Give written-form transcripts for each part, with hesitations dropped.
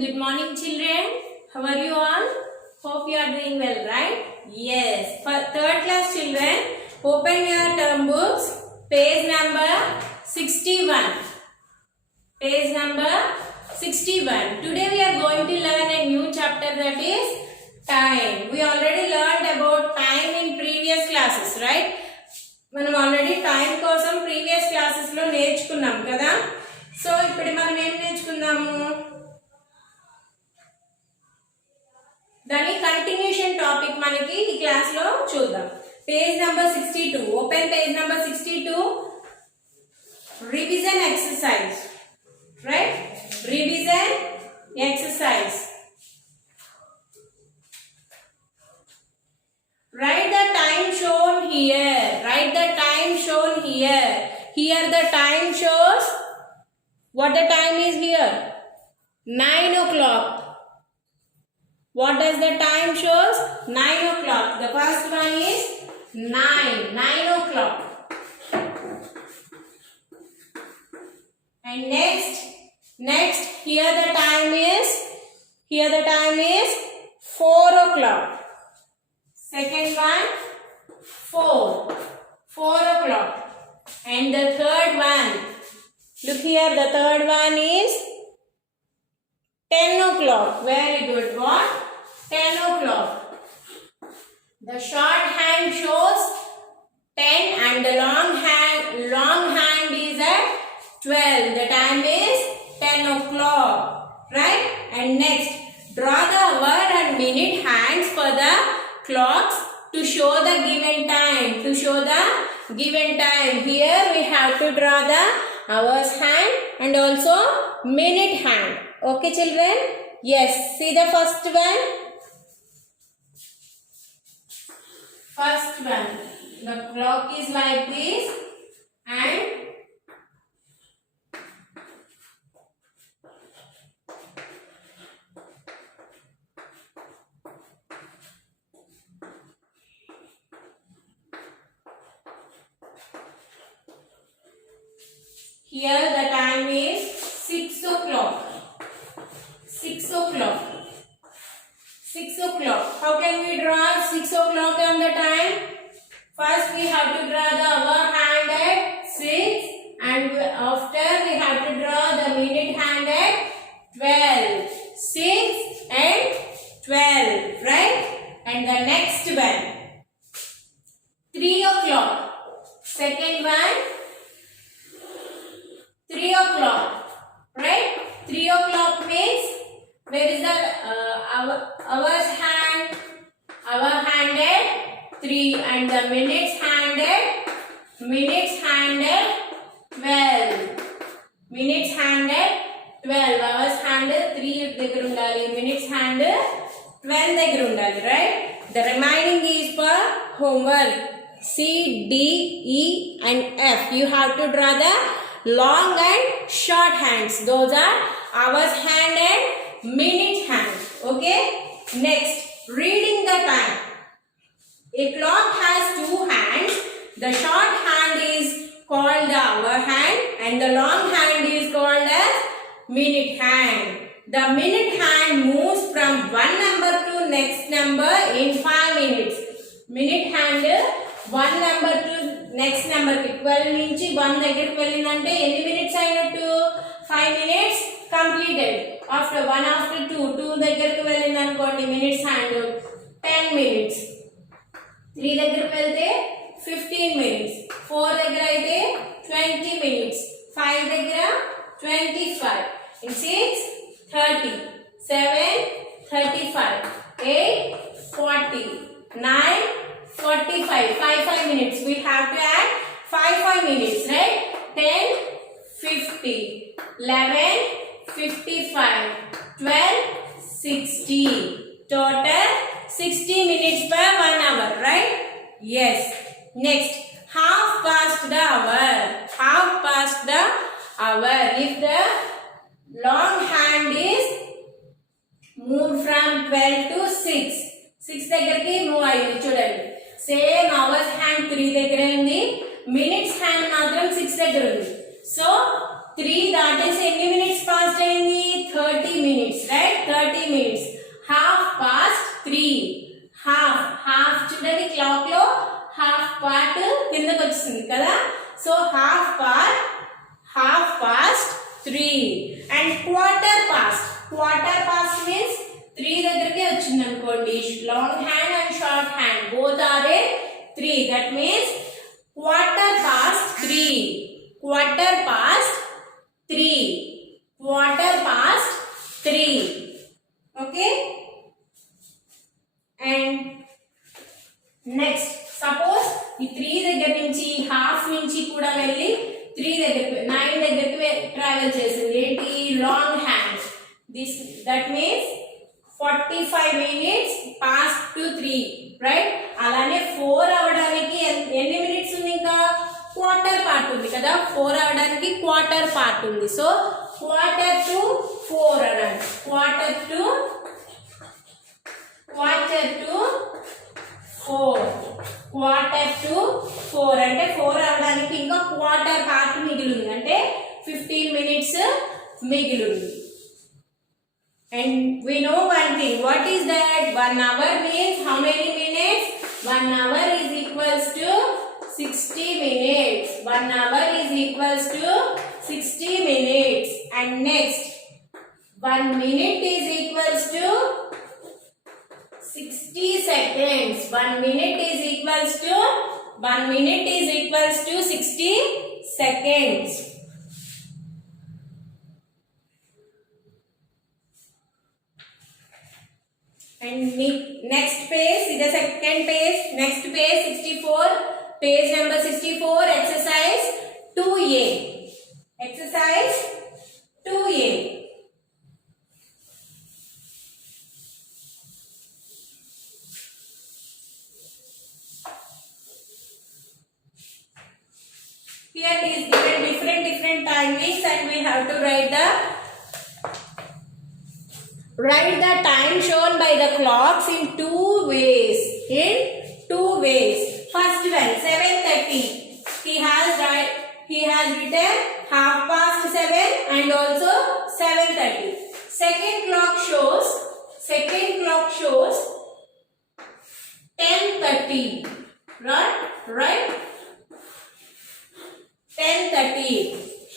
Good morning, children. How are you all? Hope you are doing well, right? Yes. For third class children, open your term books. Page number 61. Page number 61. Today we are going to learn a new chapter, that is time. We already learned about time in previous classes, right? మనం already time కోసం previous classes లో నేర్చుకున్నాం కదా. So ఇప్పుడు మనం ఏం నేర్చుకున్నాము, దాని కంటిన్యూషన్ టాపిక్ మనకి ఈ క్లాస్ లో చూద్దాం. Page number 62. Open page number 62. Revision exercise, right? Revision exercise. Write the time shown here. Write the time shown here. Here the time shows. What the time is here? 9 o'clock. What does the time shows? 9 o'clock. The first one is 9. 9 o'clock. And next here the time is 4 o'clock. Second one, 4 o'clock. And the third one, look here, the third one is 10 o'clock. Very good. What? 10 o'clock. The short hand shows 10 and the long hand is at 12. The time is 10 o'clock. Right? And next, draw the hour and minute hands for the clocks to show the given time. Here we have to draw the hours hand and also minute hand. Okay children? Yes. See the first one. The clock is like this and here the time is 6 o'clock. 6 o'clock. 6 o'clock. How can we draw 6 o'clock on the time? First we have to draw the hour hand at 6 and after we have to draw the minute hand at 12. 6 and 12, right? And the next one, 3 o'clock. Second one, 3 o'clock, right? 3 o'clock means where is the hours hand? Hour hand at 3 and the minutes hand at 12. Minutes hand at 12. Hours hand 3 దగ్గర ఉండాలి, minutes hand 12 దగ్గర ఉండాలి, right? The remaining is for homework. C, D, E and F. You have to draw the long and short hands. Those are hours hand and minute hand. Okay? Next, reading the time. A clock has 2 hands. The short hand is called the hour hand and the long hand is called as minute hand. The minute hand moves from one number to next number in 5 minutes. Minute hand one number to next number కి 12 నుంచి 1 దగ్గరికి వెళ్ళిందంటే ఎన్ని minutes అయినట్టు? 5 minutes completed. After 1 after 2 దగ్గరికి వెళ్ళింది అనుకోండి, minutes hand 10 minutes. 3 దగ్గరికి వెళ్తే 15 minutes. 4 దగ్గర అయితే 20 minutes. 5 దగ్గర 25. 6 30. 7 35. 8 40. 9 45. 5 minutes. We have to add 5 minutes, right? 10 50. 11 55. 12 60. Total 60 minutes per 1 hour, right? Yes. Next, half past the hour. Half past the hour. If the long hand is moved from 12 to 6. 6 దగ్గరికి move అయ్యింది చూడండి. Same hours hand 3 దగ్గర ఉంది, minutes hand మాత్రం 6 దగ్గర ఉంది. So 3 దాటేసి ఎన్ని మినిట్స్ పాస్ట్ అయింది? 30 minutes, right? and quarter past. Quarter past means 3 దగ్గరికి వచ్చింది అనుకోండి. Long hand and short hand both are a 3. That means quarter past 3. Quarter past 3. Quarter past 3. Okay. And next, suppose ఈ 3 దగ్గర నుంచి half నుంచి కూడా వెళ్ళి 3 దగ్గరికి 9 దగ్గరికి ట్రావెల్ చేసింది. ఏంటి? Long hand. That means 45 minutes past to 3, right? అలానే 4 అవడానికి ఎన్ని మినిట్స్ ఉంది? ఇంకా క్వార్టర్ పార్ట్ ఉంది కదా. 4 అవడానికి క్వార్టర్ పార్ట్ ఉంది. సో క్వార్టర్ టు 4 అనండి. Quarter to 4. క్వార్టర్ టు 4 అంటే 4 అవడానికి ఇంకా క్వార్టర్ పార్ట్ మిగిలి ఉంది. అంటే 15 minutes మిగిలి ఉంది. And we know one thing. What is that? 1 hour means how many minutes? 1 hour is equals to 60 minutes. 1 hour is equals to 60 minutes. And next, 1 minute is equals to 60 seconds. 1 minute is equals to 60 seconds. And next page is the second page. Next page 64. Page number 64. Exercise 2A. Exercise 2A. Here is given different timings and we have to write the time shown by the clocks in 2 ways. First one, 7:30. He has written 7:30 and also 7:30. Second clock shows 10:30. Right? 10:30.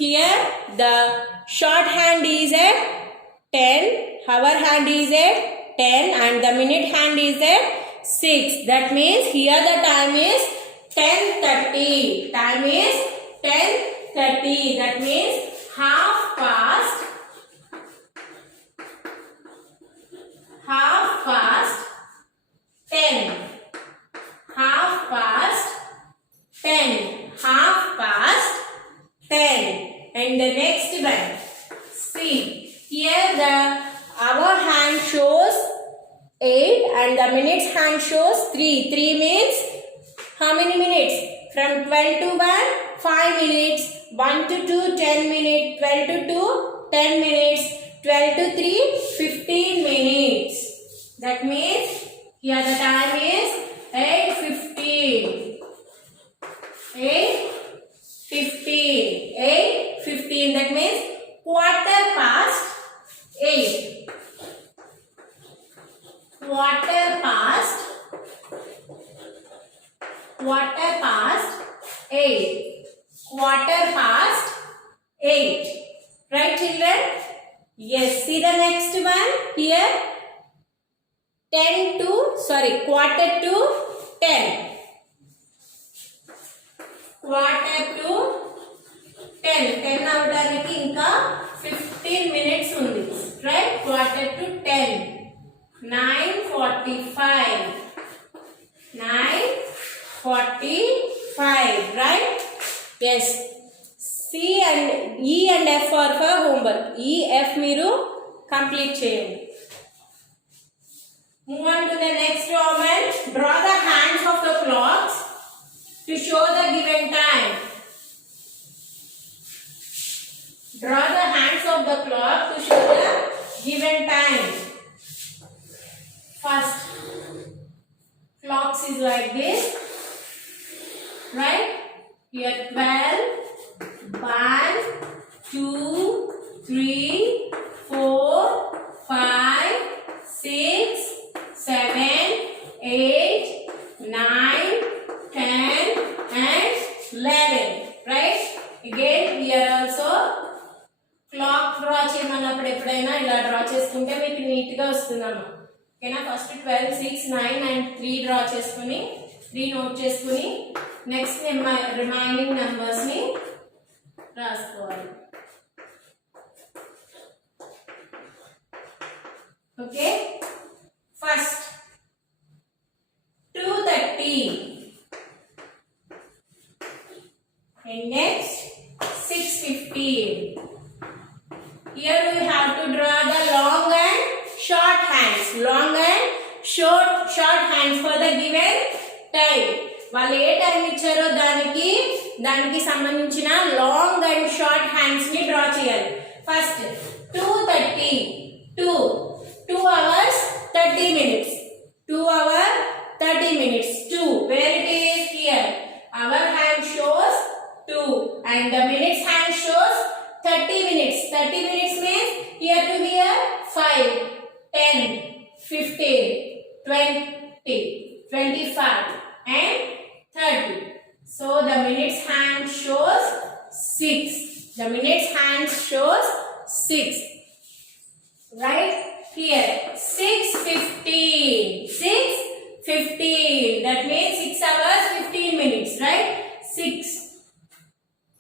Here the short hand is at 10, hour hand is at 10 and the minute hand is at 6. That means here the time is 10:30. Time is 10:30. That means half past 10. Half past 10. Half past 10. And the next one. See, here the hour hand shows 8 and the minutes hand shows 3. 3 means how many minutes? From 12 to 1, 5 minutes. 1 to 2, 10 minutes. 12 to 2, 10 minutes. 12 to 3, 15 minutes. That means here the time is 8:15. 8:15. That means quarter past 8. Quarter past 8. Quarter past 8. Right, children? Yes. See the next one here. Quarter to 10. Quarter to 10. 10 అవడానికి ఇంకా 15 minutes ఉంది. Right? Quarter to 10. 9:45. 9:45. Right? Yes. C and E and F are for homework. E, F మీరు complete చేయండి. Move on to the next problem. Draw the hands of the clocks to show the given time. Draw the hands of the clock to show the given time. First, clocks is like this, right? Here 12, 1, 2, 3, 4, 5, 6, 7, 8, 9, 10 and 11. Right? Again, here also clock draw చేయమని చేస్తున్నప్పుడు ఎప్పుడైనా ఇలా draw చేసుకుంటే మీకు నీట్గా వస్తుందమ్మా. ఓకేనా? First 12, 6, 9 and 3 draw చేసుకుని 3 నోట్ చేసుకుని నెక్స్ట్ రిమైనింగ్ నెంబర్స్ని రాసుకోవాలి. Okay, first 230 and next 615. Here we have to draw the long and short hands. Long and short hands for the given time. వాళ్ళు ఏ టైం ఇచ్చారో దానికి సంబంధించిన లాంగ్ అండ్ షార్ట్ హ్యాండ్స్ ని draw చేయాలి. First 2:30, 2 hours 30 minutes. 2 hours 30 minutes. 2, where it is? Here. Our hand shows 2 and the minutes hand shows 30 minutes. 30 minutes means here to here 5, 10, 15, 20, 25 and 30. So the minutes hand shows 6. The minutes hand shows 6. Right? Here 6:15. 6:15. That means 6 hours 15 minutes. Right? 6.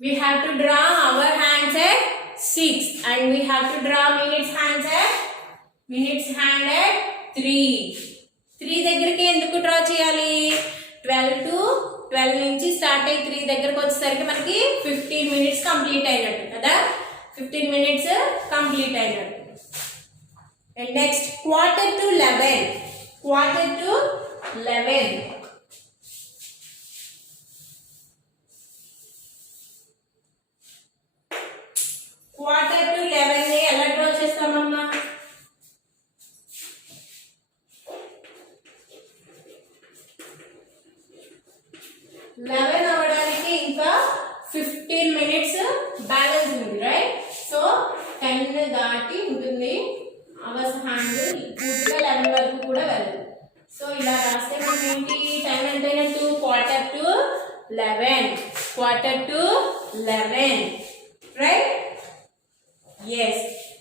We have to draw our hands at 6 and we have to draw minutes hand at 3. 3 దగ్గరికి ఎందుకు draw చేయాలి? 12 నుంచి start అయ్యి 3 దగ్గరకు వచ్చేసరికి మనకి 15 minutes complete అయినట్టు కదా. 15 minutes కంప్లీట్ అయినట్టు. And next quarter to 11. Quarter to 11. Quarter to 11 ని ఎలా డ్రా చేస్తామమ్మా? లెవెన్ అవ్వడానికి ఇంకా 15 minutes బ్యాలెన్స్ ఉంది. రైట్? సో 10 దాటి ఉంటుంది. అవర్స్ హ్యాండ్ పూర్తిగా 11 వరకు కూడా వెళ్ళదు. సో ఇలా రాస్తే మనం ఏంటి? టైం ఎంతైనా 2 quarter to 11. Quarter to 11. Right? Yes.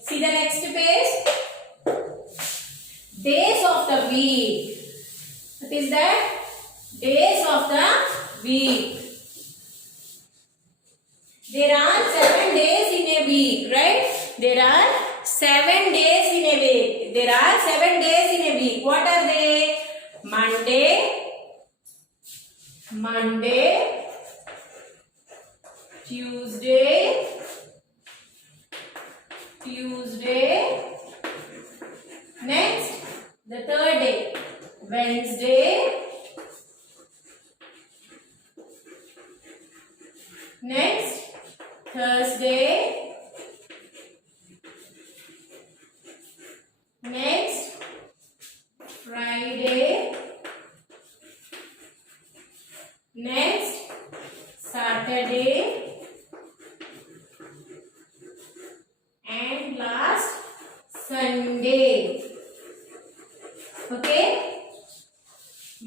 See the next page. Days of the week. What is that? Days of the week. There are 7 days in a week, right? There are 7 days in a week. There are 7 days in a week. What are they? Monday, Tuesday, next the third day, Wednesday, next Thursday, next Friday, next Saturday and last Sunday. Okay?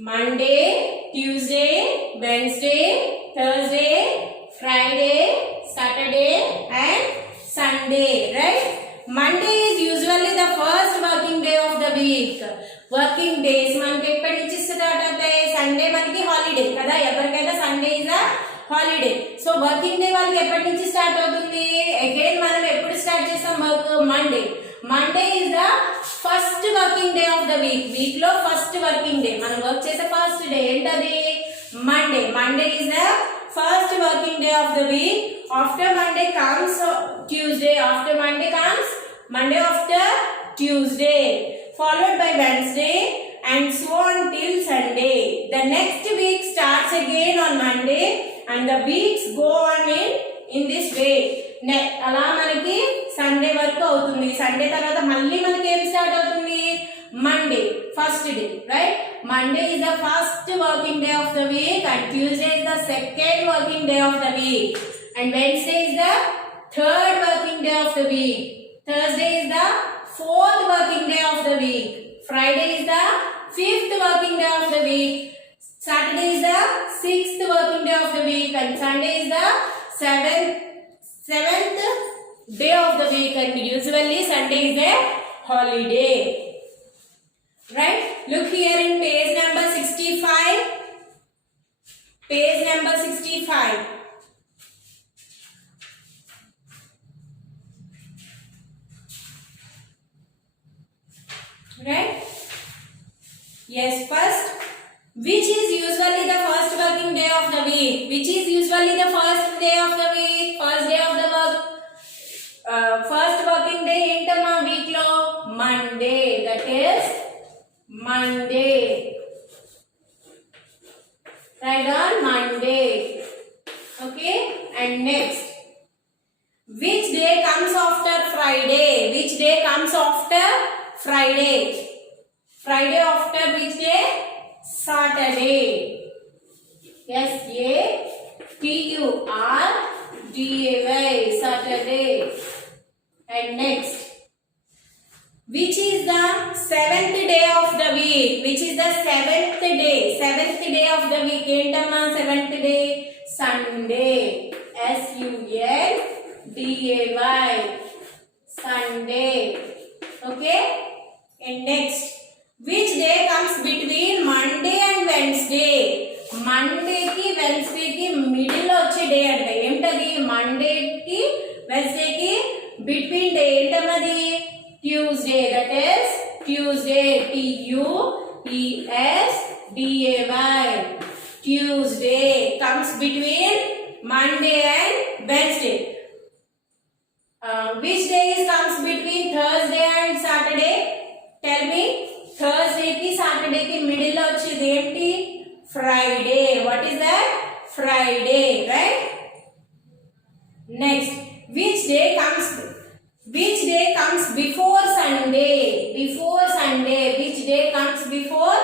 Monday, Tuesday, Wednesday, Thursday, Friday, Saturday and Sunday. Right? Monday is usually the first working day of the week. Working days మనకి ఎప్పటి నుంచి start అవుతాయి? Sunday మనకి holiday కదా. ఎవరికైనా Sunday is a holiday. So working day వాళ్ళకి ఎప్పటి నుంచి స్టార్ట్ అవుతుంది? అగైన్ మనం ఎప్పుడు స్టార్ట్ చేస్తాం work? Monday. Monday is the first working day of the week. Week లో ఫస్ట్ వర్కింగ్ డే. మనం వర్క్ చేసే ఫస్ట్ డే ఏంటది? Monday. Monday is the first working day of the week. After Monday comes Tuesday. After Monday comes Monday after Tuesday, followed by Wednesday and so on till Sunday. The next week starts again on Monday and the weeks go on in this way. అలా మనకి Sunday వరకు అవుతుంది. Sunday తర్వాత మళ్ళీ మనకి ఏం start అవుతుంది? Monday, first day, right? Monday is the first working day of the week and Tuesday is the second working day of the week and Wednesday is the third working day of the week. Thursday is the fourth working day of the week. Friday is the fifth working day of the week. Saturday is the sixth working day of the week and Sunday is the seventh day of the week, and usually Sunday is a holiday. Right? Look here in page number 65. Page number 65. Right? Yes, first. Which is usually the first working day of the week? Which is usually the first day of the week? First day of the work. First working day ఏంటమ్మా week లో Monday. That is Monday. Right on Monday. Okay. And next. Which day comes after Friday? Which day comes after Friday? Friday after which day? Saturday. Saturday. Saturday. And next. Which is the seventh day of the week? Which is the seventh day? Seventh day of the week. Entamma seventh day? Sunday. Sunday. Sunday. Okay. And next. Which day comes between Monday and Wednesday? Monday ki Wednesday ki middle lo వచ్చే day అంటే ఏంటది? Monday ki Wednesday ki between day ఏంటన్నది? Tuesday. That is Tuesday. Tuesday. Tuesday comes between Monday and Wednesday. Which day comes between Thursday and Saturday? Tell me. Thursday ki Saturday ki middle lo వచ్చేది ఏంటి? Friday. What is that? Friday, right? Next, which day comes before Sunday? Before Sunday. Which day comes before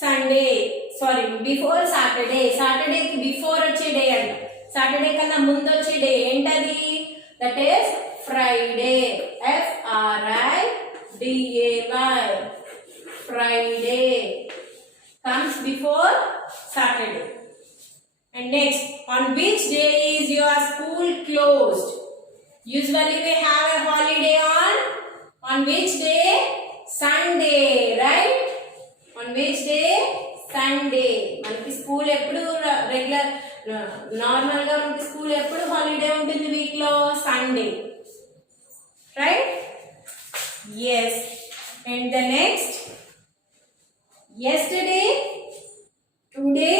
Sunday? Sorry, before Saturday. Saturday ki before వచ్చే day అంట. Saturday కన్నా ముందు వచ్చే day ఏంటది? That is Friday. Friday. Friday comes before Saturday. And next, on which day is your school closed? Usually we have a holiday on which day? Sunday, right? On which day? Sunday. మనకి school ఎప్పుడు regular normal గా మనకి school ఎప్పుడు holiday ఉంటుంది week లో? Sunday, right? yes. And the next, yesterday, today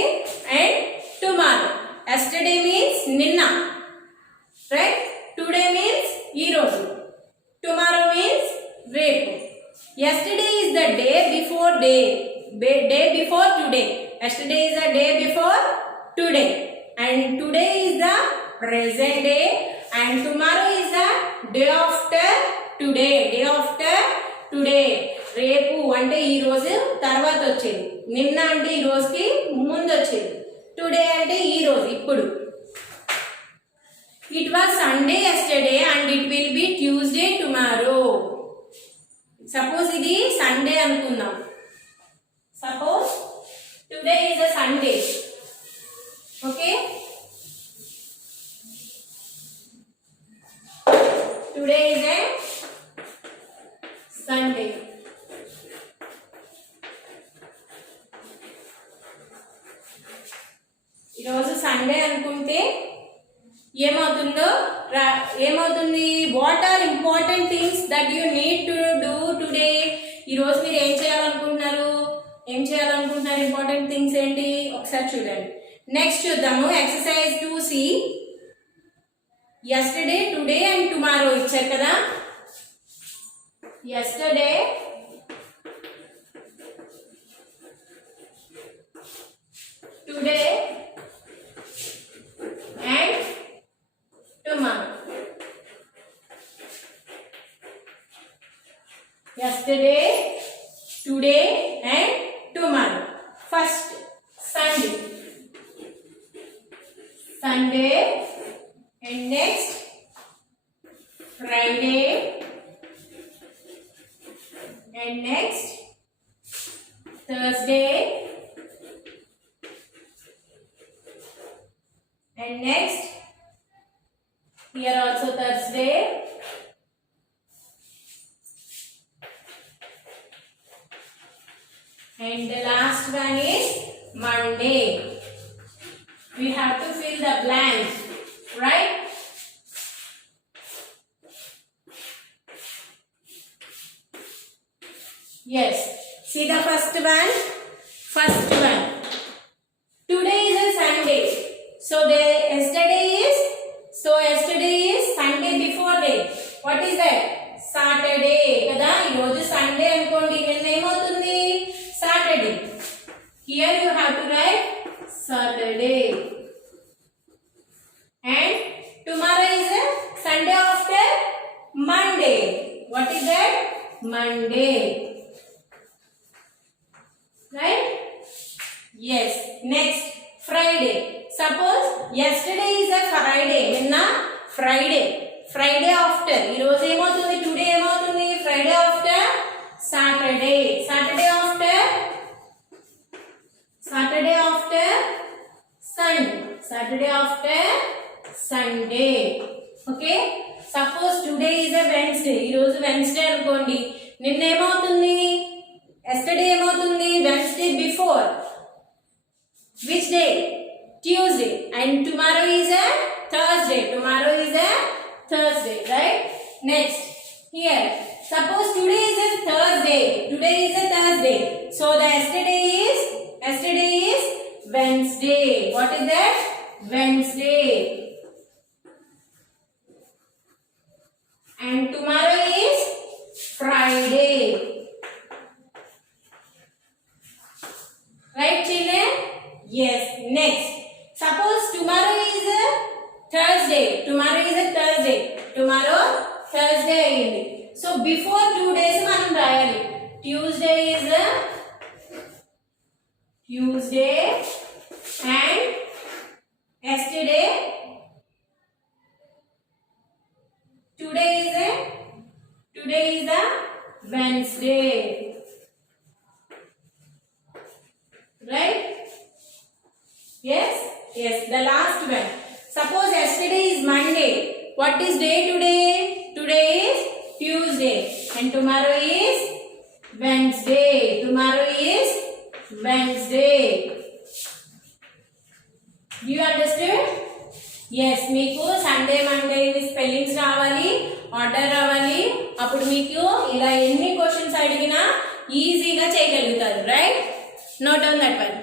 and tomorrow. Yesterday means ninna, right? Today means ee roju. Tomorrow means repu. Yesterday is the day before day before today. Yesterday is the day before today, and today is the present day, and tomorrow is the day after today. రేపు అంటే ఈ రోజు తర్వాత వచ్చేది, నిన్న అంటే ఈ రోజుకి ముందు వచ్చేది, టుడే అంటే ఈ రోజు ఇప్పుడు. It was Sunday yesterday and it will be Tuesday tomorrow. Suppose ఇది సండే అనుకుందాం. Suppose today is a Sunday. Okay, today is a Sunday. ఈరోజు సండే అనుకుంటే ఏమవుతుంది? What are important things that you need to do today? ఈరోజు మీరు ఏం చేయాలనుకుంటున్నారు? Important things ఏంటి? ఒకసారి చూడండి. నెక్స్ట్ చూద్దాము. Exercise 2C. yesterday, today and tomorrow ఇచ్చారు కదా. yesterday, today and tomorrow. Yesterday, today and tomorrow. First, Sunday. And next, Friday. And next, Thursday. And next, here also Thursday. And the last one is Monday. We have to fill the blanks, right? Yes. See the first one. Today is a Sunday. So yesterday is Sunday before day. What is that? Saturday. Kada ee roju Sunday anukondi ninna em avutundi Saturday. Here you have to write Saturday. And tomorrow is a Sunday after Monday. What is that? Monday. Right? Yes. Next, Friday. Suppose yesterday is a Friday. Ninna Friday. Friday after. Ee roju em avutundi? Today em avutundi? Friday after Saturday. Saturday after Sunday. Okay? Suppose today is a Wednesday. Ee roju Wednesday anukondi. Ninna em avutundi? Yesterday em avutundi? Wednesday before. Which day? Tuesday. And tomorrow is a Thursday. Right? Next. Here. Suppose today is a Thursday. So the yesterday is Wednesday. What is that? Wednesday. And tomorrow is Friday. Right, children? Yes. Next. Suppose tomorrow is a Thursday. Tomorrow Thursday అయ్యింది. So before 2 days మనం రాయాలి. Tuesday is a Tuesday and yesterday today is a Wednesday. Right? Yes. The last one. Suppose yesterday is Monday. What is day today? Today is Tuesday. And tomorrow is Wednesday. Do you understood? Yes. మీకు Sunday Monday spellings రావాలి, order రావాలి. అప్పుడు మీకు ఇలా ఎన్ని questions అడిగినా ఈజీగా చేయగలుగుతారు. Right? Note down that one.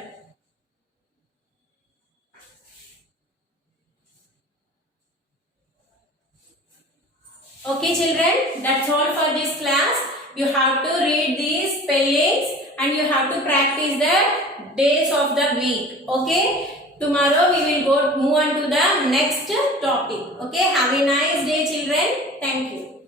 Okay children, that's all for this class. You have to read these spellings and you have to practice the days of the week. Okay? Tomorrow we will move on to the next topic. Okay? Have a nice day children. Thank you.